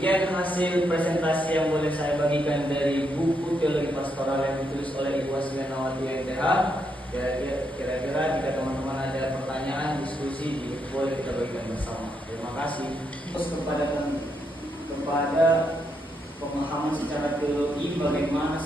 Sekian hasil presentasi yang boleh saya bagikan dari buku Teologi Pastoral yang ditulis oleh Ibu Asmianawati MTH. Kira-kira jika teman-teman ada pertanyaan, diskusi, boleh kita bagikan bersama. Terima kasih. Terus kepada pemahaman secara teologi bagaimana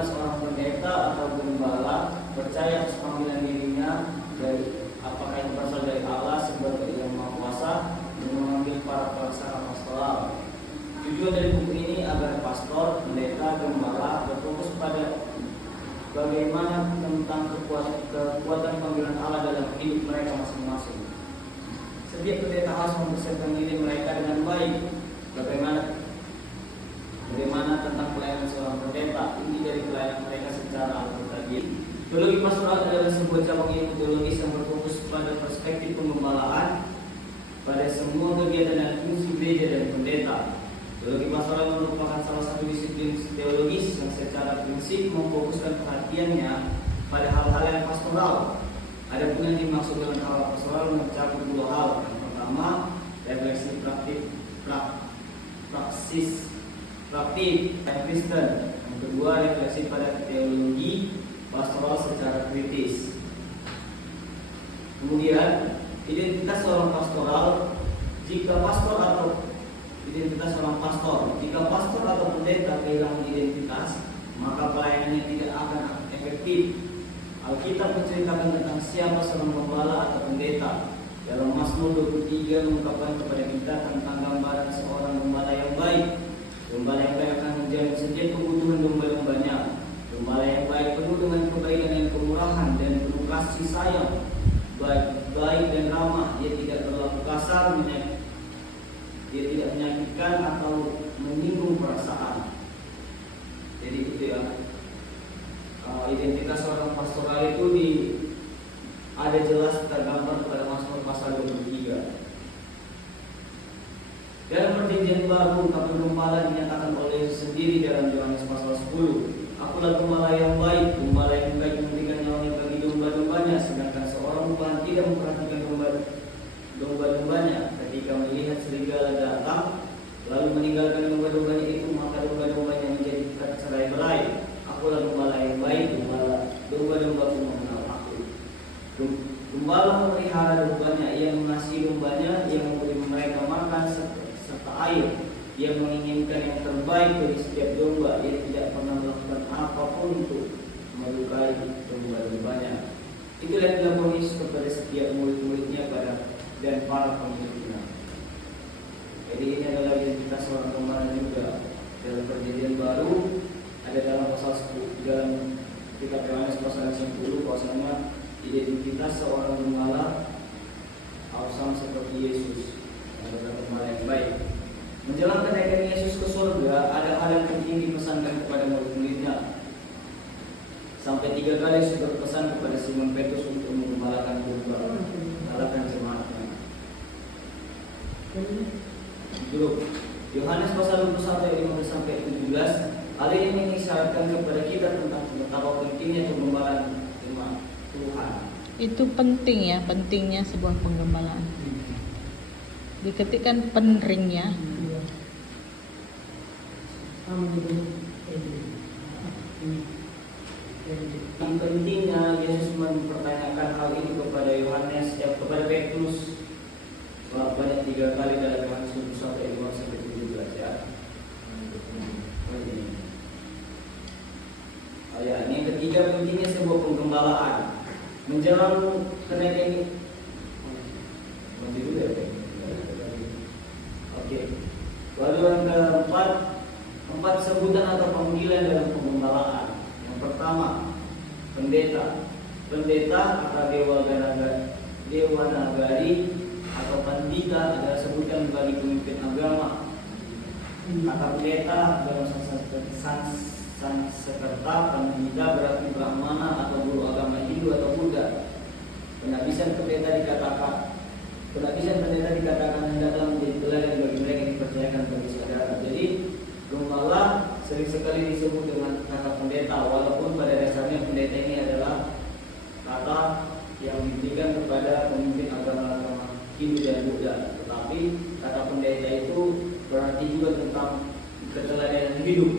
seorang pendeta atau gembala percaya atas panggilan dirinya dari apakah itu berasal dari Allah sebagai Yang Maha Kuasa dan memanggil para pelaksana pastoral. Tujuan dari buku ini agar pastor, pendeta, gembala berfokus pada bagaimana tentang kekuatan panggilan Allah dalam hidup mereka masing-masing. Setiap pendeta harus mempersiapkan diri mereka dengan baik. Bagaimana tentang pelayanan seorang pendeta, inti dari pelayanan mereka secara alkitab. Teologi pastoral adalah sebuah cabang ilmu teologis yang berfokus pada perspektif penggembalaan pada semua kegiatan dan fungsi gereja dan pendeta. Teologi pastoral merupakan salah satu disiplin teologis yang secara prinsip memfokuskan perhatiannya pada hal-hal yang pastoral. Adapun yang dimaksud dengan hal pastoral mencakup dua hal. Yang pertama, refleksi praktik Kristen. Yang kedua, refleksi pada teologi pastoral secara kritis. Kemudian, identitas seorang pastoral. Jika pastor atau pendeta kehilangan identitas, maka pelayanannya tidak akan efektif. Alkitab menceritakan tentang siapa seorang gembala atau pendeta. Dalam Mazmur 23 mengungkapkan kepada kita tentang gambaran seorang gembala yang baik. Gembala yang baik akan menjaga setiap kebutuhan domba-dombanya. Gembala yang baik penuh dengan kebaikan dan kemurahan dan penuh kasih sayang, baik dan ramah. Dia tidak berlaku kasar, dia tidak menyakitkan atau menyinggung perasaan. Jadi itu ya, identitas seorang pastoral itu ada jelas tergambar pada Mazmur pasal 23. Dalam perjanjian baru, ungkapan gembala dinyatakan oleh Yesus sendiri dalam Yohanes pasal 10. Akulah gembala yang baik memberikan nyawanya bagi domba-dombanya, sedangkan seorang gembala tidak memperhatikan domba-dombanya. Ketika melihat serigala datang lalu meninggalkan domba-dombanya itu, maka domba-dombanya menjadi tercerai-berai. Akulah gembala yang baik, domba-dombaku mengenal aku. Gembala memelihara dombanya, ia mengasihi dombanya, ia memberi mereka makan serta air. Dia menginginkan yang terbaik dari setiap domba. Ia tidak pernah melakukan apapun untuk melukai domba-dombanya. Itulah yang dilakukan Yesus kepada setiap murid-muridnya dan para pengikutnya. Jadi ini adalah identitas seorang gembala juga. Dalam perjanjian baru ada dalam pasal 10, dalam kitab Yohanes pasal 10, bahwasanya identitas seorang gembala harus sama seperti Yesus, adalah gembala yang baik. Menjelang kenaikan Yesus ke surga, ada hal yang penting dipesankan kepada murid-muridnya. Sampai 3 kali Yesus berpesan kepada Simon Petrus untuk menggembalakan domba, menggembalakan jemaatnya. Dulu, Yohanes pasal 21-15, hal ini mengisyaratkan kepada kita tentang betapa pentingnya penggembalaan jemaat Tuhan. Itu penting ya, pentingnya sebuah penggembalaan. Diketikkan penringnya. Pentingnya Yesus mempertanyakan hal itu kepada Yohanes, kepada Petrus banyak 3 kali dalam Yohanes 21-17 ya. Ini yang ketiga, pentingnya sebuah penggembalaan. Menjelang kenaikan lalu yang keempat sebutan atau panggilan dalam penggembalaan. Yang pertama, pendeta. Pendeta atau dewa nagari atau pandita adalah sebutan bagi pemimpin agama. Kata pendeta dalam Sanskerta, pandita berarti brahmana atau guru agama Hindu atau Buddha. Penabisan pendeta dikatakan hendaklah menjadi teladan bagi mereka yang dipercayakan bagi saudara. Jadi gembala sering sekali disebut dengan kata pendeta, walaupun pada dasarnya pendeta ini adalah kata yang diberikan kepada pemimpin agama Hindu dan Buddha. Tetapi kata pendeta itu berarti juga tentang keteladanan hidup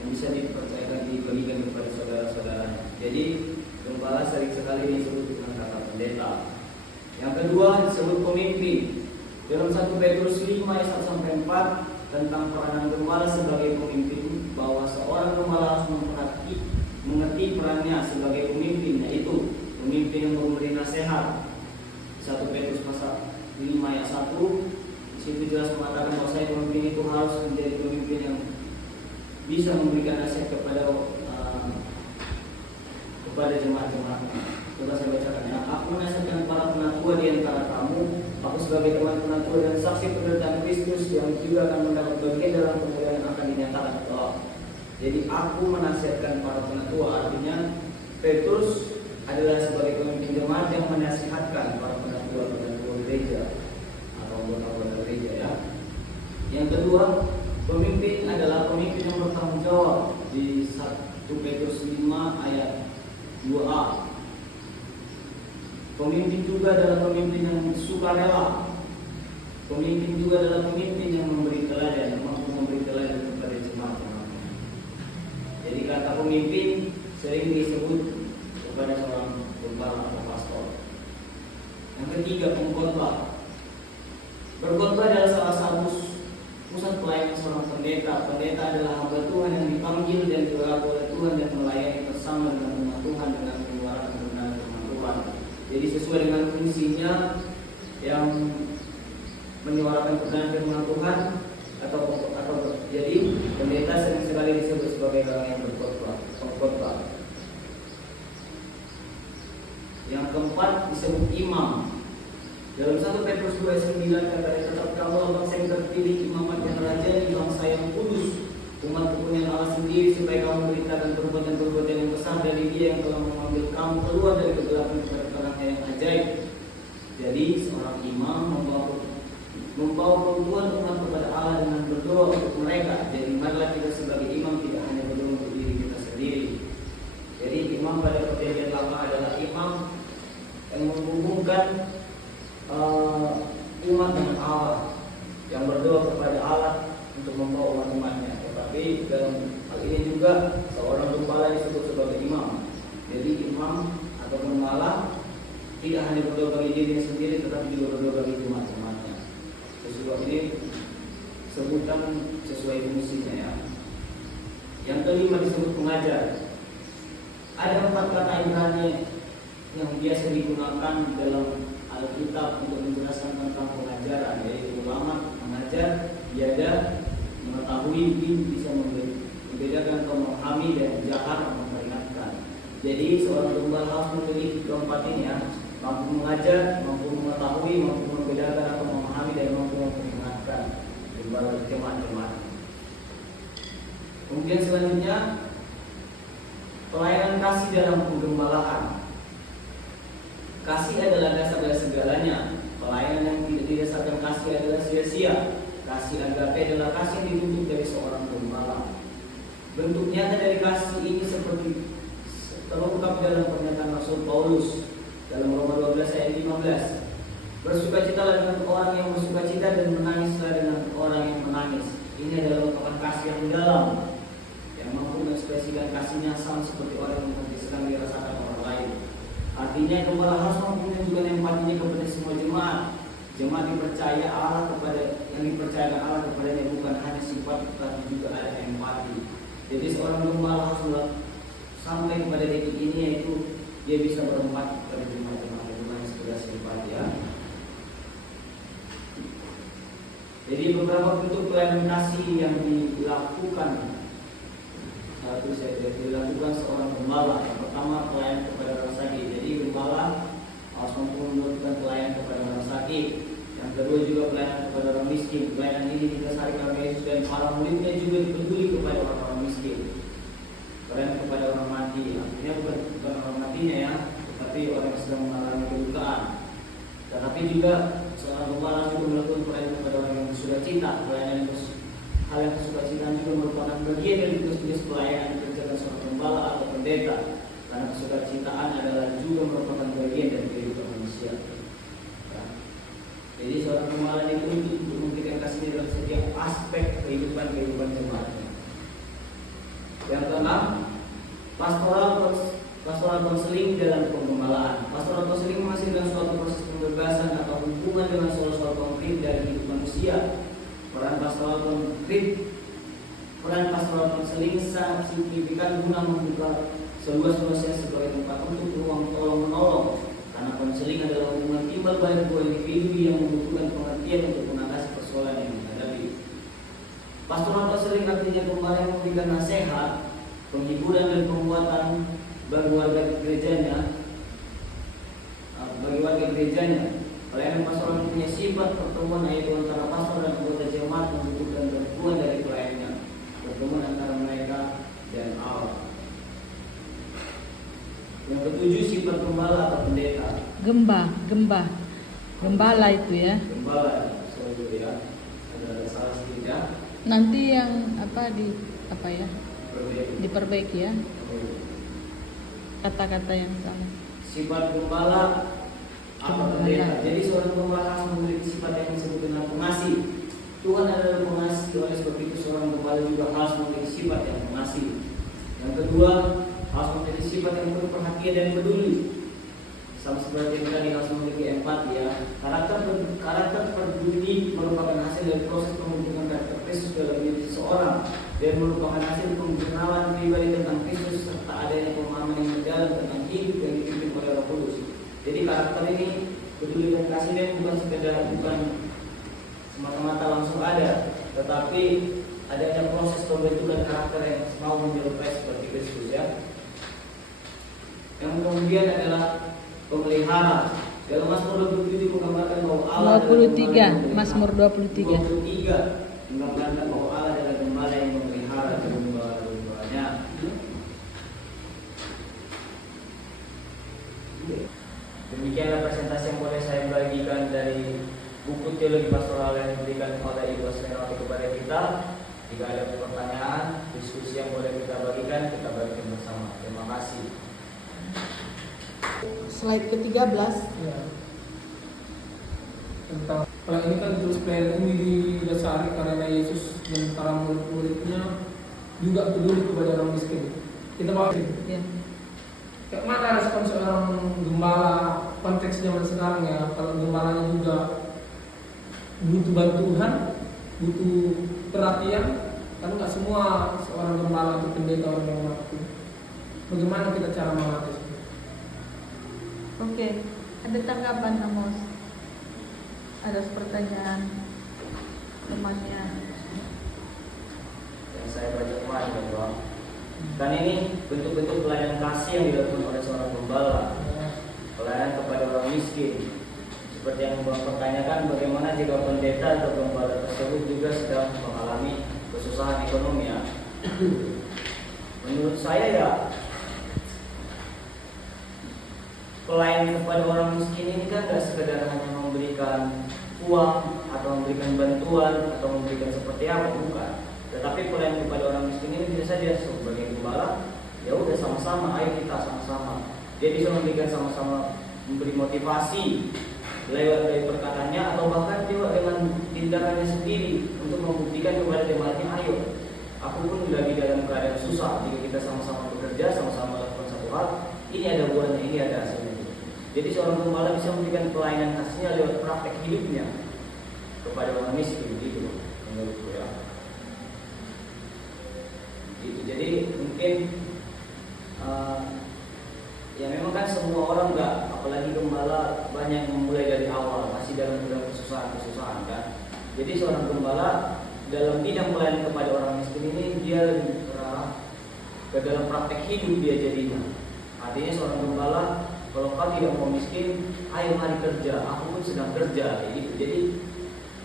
yang bisa dipercayakan, dibagikan kepada saudara-saudaranya. Jadi gembala sering sekali disebut dengan kata pendeta. Yang kedua disebut pemimpin. Dalam 1 Petrus 5 ayat 1 sampai 4 tentang peranan gembala sebagai pemimpin, bahwa seorang gembala harus mengerti perannya sebagai pemimpin, yaitu pemimpin yang memberi nasihat. 1 Petrus pasal 5 ayat 1, di situ jelas mengatakan bahwa saya pemimpin itu harus menjadi pemimpin yang bisa memberikan nasihat kepada jemaat-jemaat. Coba saya bacakan ya. Aku menasihatkan para penatua di antara kamu, aku sebagai teman penatua dan saksi penderitaan Kristus yang juga akan mendapat bagian dalam kemuliaan yang akan dinyatakan Allah. Jadi aku menasihatkan para penatua, artinya Petrus adalah sebagai pemimpin jemaat yang menasihatkan para penatua gereja atau anggota gereja ya. Yang kedua, pemimpin adalah pemimpin yang bertanggung jawab di 1 Petrus 5 ayat 2a. Pemimpin juga adalah pemimpin yang sukarela. Pemimpin juga adalah pemimpin yang memberi teladan, yang mampu memberi teladan kepada jemaat-jemaatnya. Jadi kata pemimpin sering disebut kepada seorang gembala atau pastor. Yang ketiga, pengkhotbah. Berkhotbah adalah salah satu pusat pelayanan seorang pendeta. Pendeta adalah hamba Tuhan yang dipanggil dan diurapi oleh Tuhan dan melayani bersama dengan umat Tuhan dengan menyuarakan kebenaran firman Tuhan. Jadi sesuai dengan fungsinya yang menyuarakan kebenaran firman Tuhan atau jadi pendeta sering sekali disebut sebagai orang yang berkhotbah. Yang keempat disebut imam. Dalam 1 Petrus 2 ayat 9 kata, tetap kamu bangsa yang terpilih, imamat yang raja, bangsa yang kudus, umat kepunyaan Allah sendiri, supaya kamu memberitakan perbuatan-perbuatan yang besar dari Dia yang telah mengambil kamu keluar dari kegelapan kepada terangnya yang ajaib. Jadi seorang imam membawa kebutuhan umat kepada Allah dengan berdoa untuk mereka. Jadi marilah kita sebagai imam tidak hanya berdoa untuk diri kita sendiri. Jadi imam pada perjanjian lama adalah imam yang menghubungkan umat dengan Allah, yang berdoa kepada Allah untuk membawa umat-umatnya. Tetapi dalam hal ini juga seorang gembala disebut sebagai imam. Jadi imam atau gembala tidak hanya berdoa bagi dirinya sendiri, tetapi juga berdoa bagi umat-umatnya. Sesuai ini sebutan sesuai fungsinya ya. Yang kelima disebut pengajar. Ada 4 kata Ibrani yang biasa digunakan dalam Alkitab untuk menjelaskan tentang pengajaran, yaitu ulama, mengajar, biada, mengetahui, bisa membedakan atau memahami, dan jahar, memperingatkan. Jadi seorang gembala harus memiliki keempat ini ya, mampu mengajar, mampu mengetahui, mampu membedakan atau memahami, dan mampu memperingatkan gembala jemaat-jemaat. Kemudian selanjutnya pelayanan kasih dalam penggembalaan. Kasih adalah dasar dari segalanya. Pelayanan yang tidak didasarkan kasih adalah sia-sia. Kasih agape adalah kasih yang dituntut dari seorang gembala. Bentuk nyata dari kasih ini seperti terungkap dalam pernyataan Rasul Paulus dalam Roma 12 ayat 15. Bersukacitalah dengan orang yang bersukacita dan menangislah dengan orang yang menangis. Ini adalah merupakan kasih yang dalam, yang mampu mengekspresikan kasihnya sama seperti orang yang sedang dirasakan orang lain. Artinya gembala harus mempunyai juga empatinya kepada semua jemaat. Jemaat dipercaya Allah yang dipercayakan Allah kepadanya bukan hanya sifat, tetapi juga ada empati. Jadi seorang gembala harus sampai kepada titik ini, yaitu dia bisa berempati kepada jemaat-jemaat yang sekedar simpati ya. Jadi beberapa bentuk pelayanan kasih yang dilakukan seorang gembala. Yang pertama, pelayanan kepada orang sakit. Jadi gembala harus mampu memberikan pelayanan kepada orang sakit. Yang kedua juga pelayanan kepada orang miskin. Pelayanan ini didasari karena Yesus dan para muridnya juga peduli kepada orang-orang miskin. Pelayanan kepada orang mati, artinya bukan orang matinya ya, tetapi orang yang sedang mengalami kedukaan. Tetapi juga seorang gembala juga melakukan pelayanan kepada orang yang bersukacita. Pelayanan hal yang kesukacitaan juga merupakan bagian dari tugas-tugas pelayanan yang dikerjakan seorang gembala atau pendeta, karena kesukacitaan adalah juga merupakan bagian dari kehidupan manusia. Jadi seorang gembala dituntut untuk memberikan kasih dalam setiap aspek kehidupan jemaatnya. Yang keenam, pastoral konseling dalam penggembalaan. Pastoral konseling menghasilkan suatu proses pembebasan atau hubungan dengan soal-soal konkret dari hidup manusia. Peran pastoral konseling sangat signifikan guna membuka seluas-luasnya sebagai tempat untuk ruang tolong menolong. Karena konseling adalah hubungan timbal balik dua individu yang membutuhkan pengertian untuk mengatasi persoalan yang dihadapi. Pastoral konseling artinya gembala yang memberikan nasihat, penghiburan dan penguatan bagi warga gerejanya. Pelayanan pastoral punya sifat pertemuan yaitu antara pastor dan anggota jemaat membutuhkan bantuan dari pelayannya, pertemuan antara mereka dan Allah. Yang ketujuh, sifat gembala atau pendeta. Gembala itu ya. Gembala, sorry ya, ada salah sedikit ya. Nanti yang Perbaiki. diperbaiki ya. Kata-kata yang salah. Sifat gembala atau pendeta. Jadi seorang gembala harus memiliki sifat yang disebut dengan pengasih. Tuhan adalah pengasih, oleh sebab itu seorang gembala juga harus memiliki sifat yang pengasih. Yang kedua, harus memiliki sifat yang penuh perhatian dan peduli. Sama seperti yang tadi, harus memiliki empati ya. Karakter peduli merupakan hasil dari proses pembentukan karakter Kristus dalam diri seseorang dan merupakan hasil pengenalan pribadi tentang Kristus serta adanya pemahaman yang mendalam tentang hidup yang dipimpin oleh Roh Kudus. Jadi karakter ini, peduli dan kasih dia bukan semata-mata langsung ada, tetapi adanya proses pembentukan karakter yang mau menyerupai seperti Kristus ya. Yang kemudian adalah pemelihara. Dalam Mazmur 27 menggambarkan bahwa Allah 23, Mazmur 23 menggambarkan bahwa Allah adalah gembala yang memelihara gembala-gembalanya. Demikianlah presentasi yang boleh saya bagikan dari buku teologi pastoral yang diberikan oleh Ibu Asmenawati kepada kita. Jika ada pertanyaan, diskusi yang boleh kita bagikan bersama. Terima kasih. Slide ke-13 ya. Tentang kalau ini kan terus pelayanan ini didasari karena Yesus dan para murid-muridnya juga peduli kepada orang miskin. Kita mau ya. kayak mana respon seorang gembala konteks zaman sekarang ya, kalau gembalanya juga butuh bantuan, butuh perhatian, kan nggak semua seorang gembala atau pendeta orang yang mampu. Bagaimana kita cara melatih? Oke, ada tanggapan Amos? Ada pertanyaan temannya? Yang saya baca kemarin Bang. Dan ini bentuk-bentuk pelayanan kasih yang dilakukan oleh seorang gembala, pelayanan kepada orang miskin. Seperti yang Bang pertanyakan, bagaimana jika pendeta atau gembala tersebut juga sedang mengalami kesusahan ekonomi ya? Menurut saya ya, pelayanan kepada orang miskin ini kan tidak sekedar hanya memberikan uang atau memberikan bantuan atau memberikan seperti apa, bukan. Tetapi pelayanan kepada orang miskin ini bisa saja sebagai gembala, ya udah sama-sama, ayo kita sama-sama. Dia bisa memberikan sama-sama, memberi motivasi lewat dari perkataannya atau bahkan juga dengan tindakannya sendiri untuk membuktikan kepada jemaatnya, ayo, aku pun lagi dalam keadaan susah. Jika kita sama-sama bekerja, sama-sama melakukan satu hal, ini ada buahnya, ini ada hasilnya. Jadi seorang gembala bisa memberikan pelayanan kasihnya lewat praktek hidupnya kepada orang miskin, gitu menurutku ya. Gitu. Jadi mungkin ya memang kan semua orang enggak, apalagi gembala banyak yang memulai dari awal masih dalam kesusahan kan. Jadi seorang gembala dalam bidang pelayanan kepada orang miskin ini dia lebih ke dalam praktek hidup dia jadinya. Artinya seorang gembala, kalau kau tidak mau miskin, ayo mari kerja. Aku pun sedang kerja, gitu. Jadi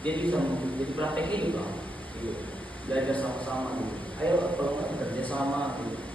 dia bisa jadi praktek hidup lah, gitu. Belajar sama-sama, gitu. Ayo kalau nggak kerja sama, gitu.